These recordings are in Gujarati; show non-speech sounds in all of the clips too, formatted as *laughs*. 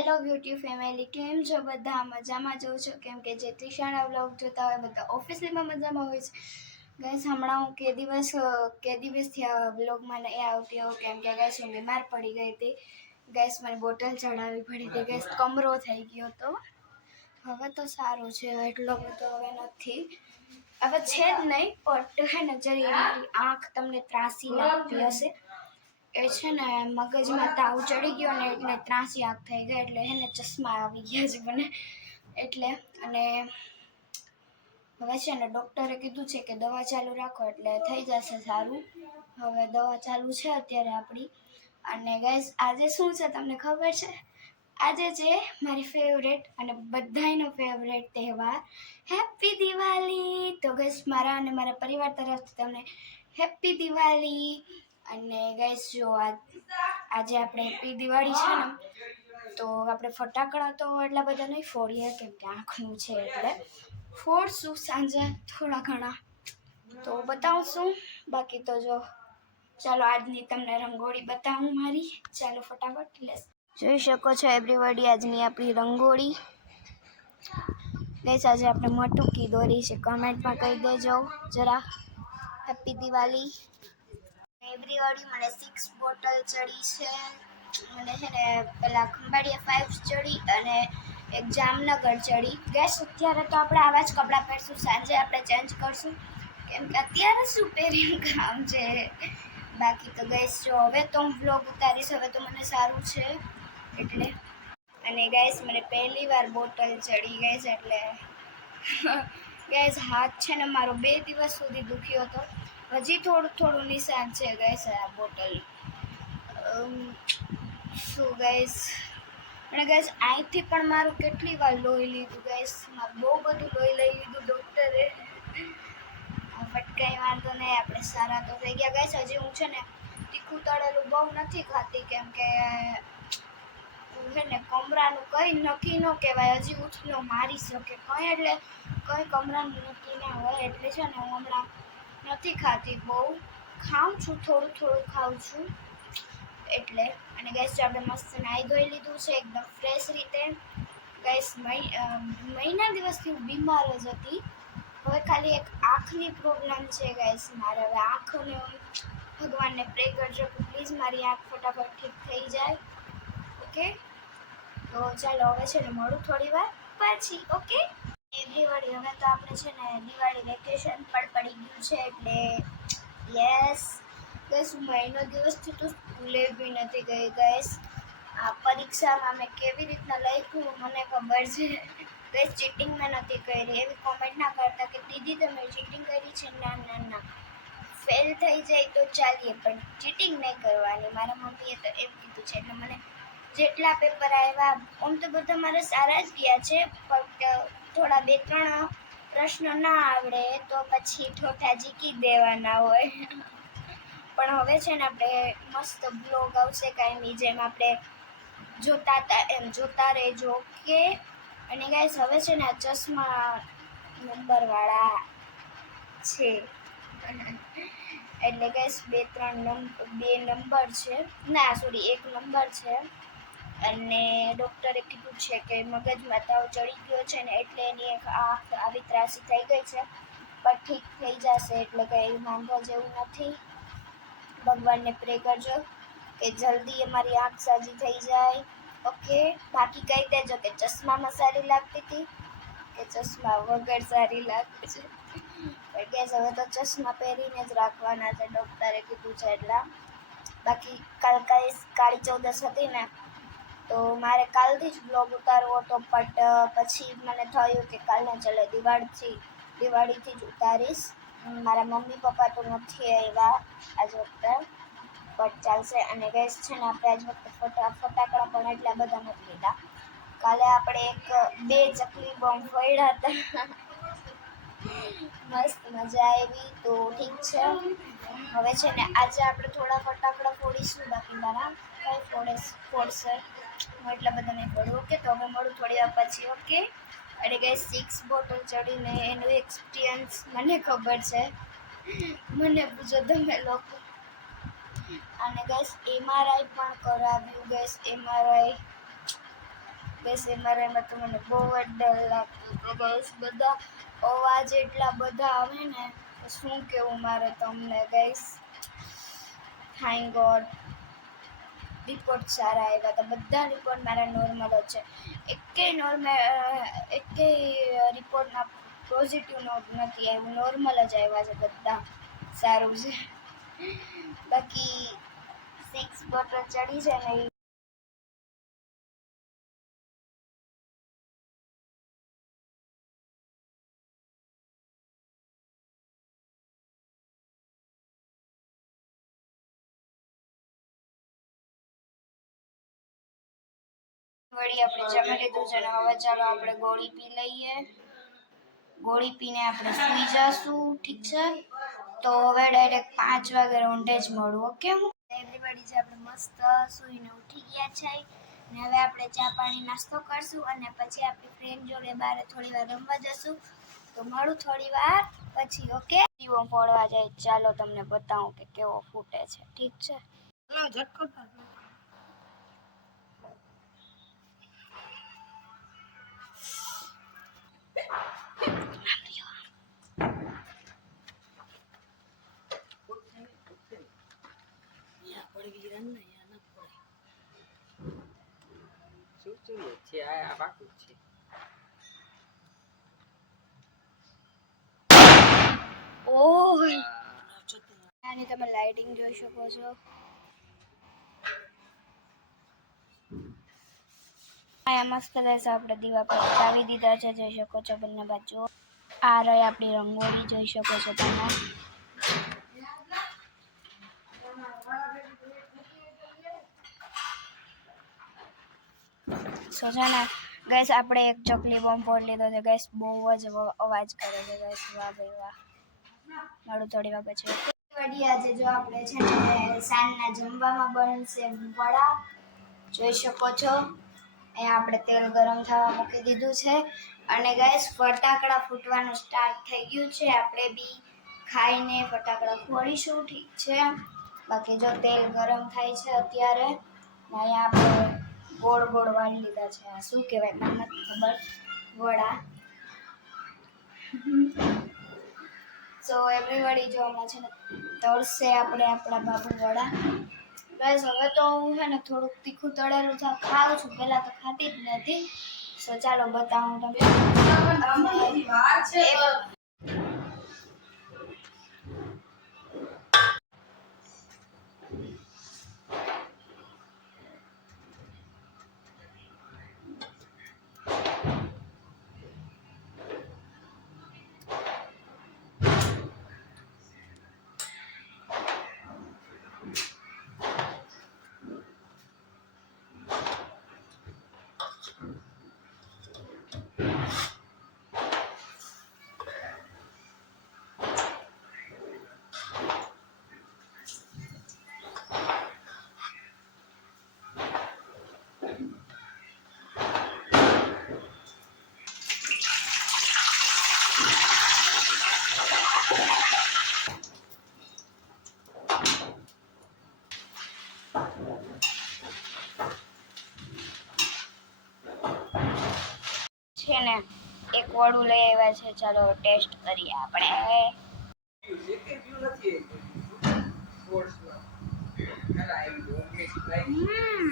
હેલો બ્યુટી ફેમિલી કેમ છો બધા? મજામાં જો છો. કેમ કે જે ત્રિષાણા બ્લોગ જોતા હોય, બધા ઓફિસમાં મજામાં હોય છે. ગઈસ હમણાં હું કે દિવસ, કે દિવસથી આ વ્લોગમાં નહીં આવતી હોઉં. કેમ કે ગઈસ હું બીમાર પડી ગઈ હતી. ગેસ મને બોટલ ચડાવવી પડી હતી. ગેસ કમરો થઈ ગયો હતો. હવે તો સારું છે. એટલો બધો હવે નથી. હવે છે જ નહીં, પણ હે ને, જરી મારી આંખ તમને ત્રાસી લાગતી હશે. એ છે ને મગજમાં તાવ ચડી ગયો ને એટલે ત્રાસી આંખ થઈ ગઈ એટલે એને ચશ્મા આવી ગયા છે મને. એટલે અને હવે છે ને ડૉક્ટરે કીધું છે કે દવા ચાલુ રાખો એટલે થઈ જશે સારું. હવે દવા ચાલુ છે અત્યારે આપણી. અને ગેસ આજે શું છે તમને ખબર છે? આજે છે મારી ફેવરેટ અને બધાયનો ફેવરેટ તહેવાર. હેપી દિવાળી તો ગેસ મારા અને મારા પરિવાર તરફથી તમને હેપી દિવાળી અને ગેસ જો આજે આપણે હેપી દિવાળી છે ને, તો આપણે ફટાકડા તો એટલા બધા નહીં ફોડીએ, કેમ કે આંખનું છે એટલે. ફોડશું સાંજે થોડા ઘણા. તો બતાવશું. બાકી તો જો, ચાલો આજની તમને રંગોળી બતાવું મારી. ચાલો ફટાફટ લેસ જોઈ શકો છો એવરીબડી આજની આપણી રંગોળી. ગઈસ આજે આપણે મટુકી દોરી છે. કમેન્ટમાં કહી દેજો જરા. હેપી દિવાળી. એવરીબડી મને સિક્સ બોટલ ચડી છે. મને છે ને પેલા ખંભાળિયા ફાઇવ ચડી અને એક જામનગર ચડી. ગેસ અત્યારે તો આપણે આવા જ કપડાં પહેરશું. સાંજે આપણે ચેન્જ કરશું. કેમ કે અત્યારે શું પહેરીને કામ છે? બાકી તો ગેસ જો હવે તો હું વ્લોગ ઉતારીશ. હવે તો મને સારું છે. એટલે અને ગેસ મને પહેલી વાર બોટલ ચડી ગઈ છે, એટલે *laughs* ગેસ હાથ છે ને મારો બે દિવસ સુધી દુખ્યો હતો. હજી થોડું થોડું નિશાન છે ગાઈસ આ બોટલ શું ગેસ અને ગાઈસ અહીંથી પણ મારું કેટલી વાર લોહી લીધું ગાઈસ મારું બહુ બધું લોહી લઈ લીધું ડૉક્ટરે બટ કંઈ વાંધો નહીં, આપણે સારા તો થઈ ગયા. ગાઈસ હજી હું છે ને તીખું તળેલું બહુ નથી ખાતી, કેમ કે છે ને કમરાનું કંઈ નક્કી ન કહેવાય. હજી ઉઠનો મારી શકે કંઈ, એટલે કંઈ કમરાનું નક્કી ના હોય. એટલે છે ને હું હમણાં નથી ખાતી. બહુ ખાઉં છું, થોડું થોડું ખાઉં છું. એટલે, અને ગેસ જો મસ્ત નાહી ધોઈ લીધું છે, એકદમ ફ્રેશ રીતે. ગેસ મહિના દિવસથી હું બીમાર જ હતી. હવે ખાલી એક આંખની પ્રોબ્લેમ છે ગેસ મારે હવે આંખને ભગવાનને પ્રે કરજો કે પ્લીઝ મારી આંખ ફટાફટ ઠીક થઈ જાય. ઓકે તો ચાલો, હવે છે ને, મળું થોડી વાર. પછી ઓકે દિવાળી હવે તો આપણે છે ને દિવાળી વેકેશન પણ પડી ગયું છે એટલે યસ બસ મહિનો દિવસથી તો સ્કૂલે બી નથી ગઈ ગઈસ આ પરીક્ષામાં મેં કેવી રીતના લખ્યું મને ખબર છે. ગઈસ ચીટિંગ મેં નથી કરી. એવી કોમેન્ટ ના કરતા કે, દીદી, તમે ચીટિંગ કરી છે? ના ના ના. ફેલ થઈ જાય તો ચાલીએ, પણ ચીટિંગ નહીં કરવાની. મારા મમ્મીએ તો એમ કીધું છે. એટલે મને જેટલા પેપર આવ્યા, આમ તો બધા મારા સારા જ ગયા છે પણ થોડા બે ત્રણ પ્રશ્ન ના આવડે, તો પછી ઠોઠા જીકી દેવાના હોય. પણ હવે છે ને આપણે મસ્ત બ્લોગ આવશે કાંઈની જેમ આપણે જોતા હતા એમ જોતા રહેજો કે અને ગાઈસ હવે છે ને આ ચશ્મા નંબરવાળા છે. એટલે ગાઈસ બે ત્રણ નંબર બે નંબર છે. ના સોરી એક નંબર છે. અને ડૉક્ટરે કીધું છે કે મગજમાં તાવ ચડી ગયો છે ને એટલે એની એક આંખ આવી ત્રાસી થઈ ગઈ છે. પણ ઠીક થઈ જશે એટલે કંઈ વાંધો જેવું નથી. ભગવાનને પ્રે કરજો કે જલ્દી અમારી આંખ સાજી થઈ જાય. ઓકે? બાકી કહી દેજો કે ચશ્મામાં સારી લાગતી હતી? કે ચશ્મા વગર સારી લાગતી છે? પણ ગેસ હવે તો ચશ્મા પહેરીને જ રાખવાના છે, ડૉક્ટરે કીધું છે એટલા. બાકી કાલ કાલે કાળી ચૌદસ હતી ને તો મારે કાલથી જ બ્લોગ ઉતારવો હતો બટ પછી મને થયું કે કાલને ચલે દિવાળીથી દિવાળીથી જ ઉતારીશ. મારા મમ્મી પપ્પા તો નથી આવ્યા આજ વખતે બટ ચાલશે. અને ગેસ છે ને, આપણે આજ વખતે ફોટા, ફટાકડા પણ એટલા બધા નથી લીધા. કાલે આપણે એક, બે ચકલી બોમ્બ ફોડ્યા હતા. *laughs* મસ્ત મજા આવી, તો ઠીક છે. હવે છે ને, આજે આપણે થોડા ફટાકડા ફોડીશું, બાકી મારા કઈ ફોડે, ફોડશે. હું એટલા બધા નહીં પડું ઓકે તો હવે મળું થોડી વાર પછી ઓકે અને ગઈ સિક્સ બોટલ ચડીને એનું એક્સપિરિયન્સ મને ખબર છે. મને પૂછો તમે લોકો. અને ગેસ એમઆરઆઈ પણ કરાવ્યું ગેસ એમઆરઆઈ ગેસ એમઆરઆઈમાં તો મને બહુ જ ડર લાગતું તો ગેસ બધા અવાજ એટલા બધા આવે ને શું કેવું મારે તમને ગેસ થેન્ક ગોડ રિપોર્ટ સારા આવ્યા હતા બધા રિપોર્ટ મારા નોર્મલ જ છે. એકેય નોર્મલ એકેય રિપોર્ટમાં પોઝિટિવ નોટ નથી આવ્યું. નોર્મલ જ આવ્યા છે બધા. સારું છે. બાકી સિક્સ બોટલ ચડી છે ને ઈ વળી આપણે જમી લીધું છે અને હવે ચાલો આપણે ગોળી પી લઈએ. ગોળી પીને આપણે સૂઈ જશું, ઠીક છે? તો હવે ડાયરેક્ટ પાંચ વાગે રોંઢે જ મળું ઓકે એવરીબડી જે આપણે મસ્ત સૂઈને ઉઠી ગયા છે. ને હવે આપણે ચા પાણી નાસ્તો કરશું અને પછી આપણી ફ્રેન્ડ જોડે બહાર થોડી વાર રમવા જશું. તો મળું થોડી વાર પછી ઓકે દીવો ફોડવા જાય. ચાલો તમને બતાવું કે કેવો ફૂટે છે. ઠીક છે? જોઈએ છે આ આ પાકું છે. ઓય! આની તમે લાઇટિંગ જોઈ શકો છો. આ મસ્ત રહેશે આપણે દીવા પ્રગટાવી દીધા છે જોઈ શકો છો બંને બાજુ. આ રહી આપણી રંગોળી જોઈ શકો છો તમે. સો છે ને ગેસ આપણે એક ચકલી ફોડ લીધો છે. ગેસ બહુ જ અવાજ કરે છે. ગેસ વાહ ભાઈ વાહ. મારું થોડી વાર પછી વડી આજે જો આપણે છે ને, સાંજના જમવામાં બનશે વડા. જોઈ શકો છો. એ આપણે તેલ ગરમ થવા મૂકી દીધું છે. અને ગેસ ફટાકડા ફૂટવાનું સ્ટાર્ટ થઈ ગયું છે. આપણે બી ખાઈને ફટાકડા ફોડીશું, ઠીક છે. બાકી જો તેલ ગરમ થાય છે અત્યારે અહીંયા આપણે ગોળ ગોળ વાળી લીધા છે. આ શું કહેવાય? મને નથી ખબર. વડા. સો એવરીબડી જો હમણાં છે ને તળશે આપણે આપણા બાબુ વડા. બસ હવે તો હું છે ને થોડુંક તીખું તળેલું છે. ખાઉં છું. પહેલાં તો ખાતી જ નથી. સો ચાલો બતાવું તમને. છે ને એક વડું લઈ આવ્યા છે ચાલો ટેસ્ટ કરીએ આપણે એકે view નથી આવ્યું. Sportsમાં. ના, આવી ગયું. Okay, right. હમ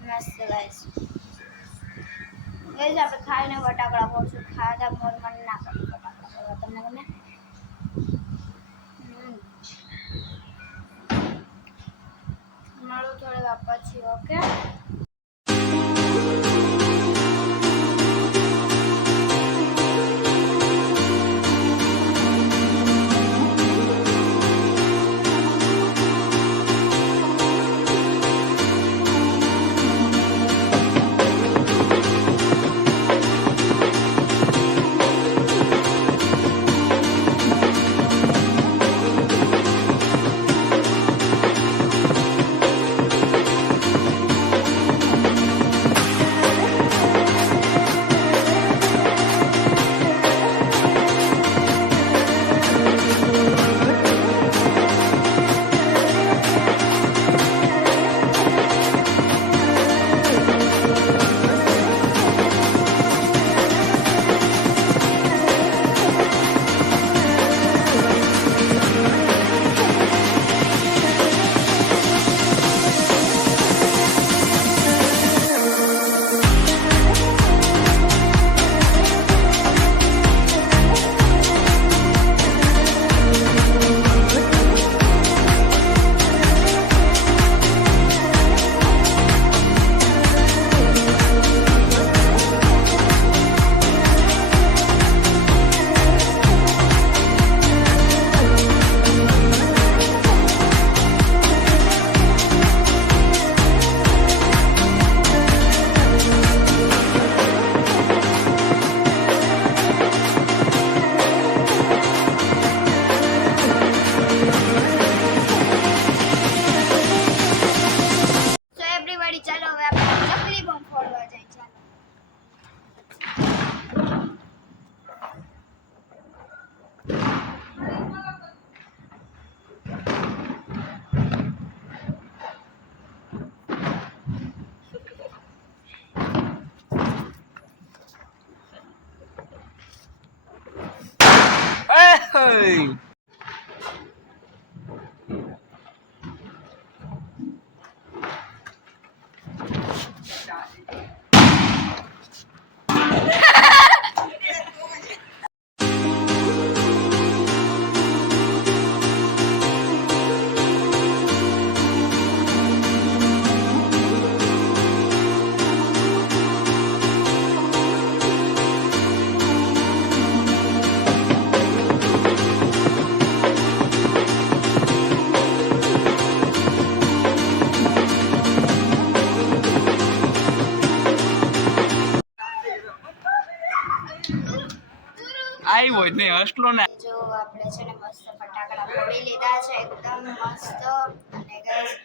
મસ્ત ગાઈસ ગાઈસ આપણે ખાઈને ફટાકડા ફોડશું ખાધા નોર્મલ ના કરી ફટાકડા ફોડવા તમને ગમે હમ. મળું થોડી વાર પછી ઓકે ઓય આવ્યો જ નહીં, હસલો ને. જો આપણે છે ને મસ્ત ફટાકડા ફોડી લીધા છે, એકદમ મસ્ત. અને ગાઈસ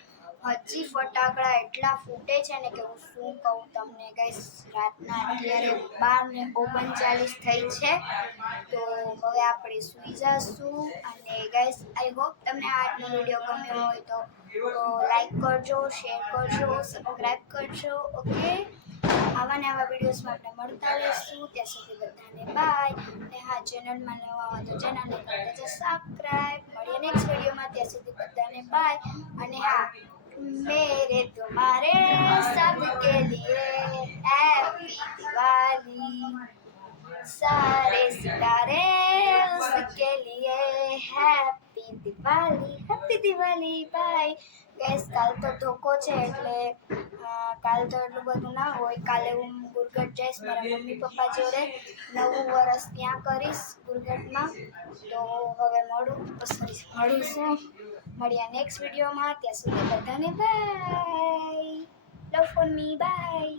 હજી ફટાકડા એટલા ફૂટે છે ને કે હું શું કહું તમને ગાઈસ રાતના અત્યારે બાર ને ઓગણચાલીસ થઈ છે. તો હવે આપણે સુઈ જશું. અને ગાઈસ આઈ હોપ તમને આજનો વીડિયો ગમ્યો હોય તો લાઈક કરજો શેર કરજો સબસ્ક્રાઈબ કરજો ઓકે આવા ને આવા વિડીયોઝમાં આપણે મળતા રહીશું ત્યાં સુધી બધાને બાય અને હા ચેનલમાં નવા હોય તો ચેનલને કરી દેજો સબસ્ક્રાઈબ મળીએ નેક્સ્ટ વિડીયોમાં ત્યાં સુધી બધાને બાય અને હા મેરે તુમારે સબકે લીએ હેપી દિવાળી सारे सितारे उसके लिए happy Diwali happy Diwali bye guys કાલ તો ધોકો છે એટલે કાલ તો એટલું બધું ના હોય. કાલે હું ગુરગઢ જઈશ, મારા મમ્મી પપ્પા જોડે. નવું વર્ષ ત્યાં કરીશ ગુરગઢમાં તો હવે મળું. સોરી મળીશું. મળ્યા નેક્સ્ટ વિડીયોમાં ત્યાં સુધી બધાને bye love for me bye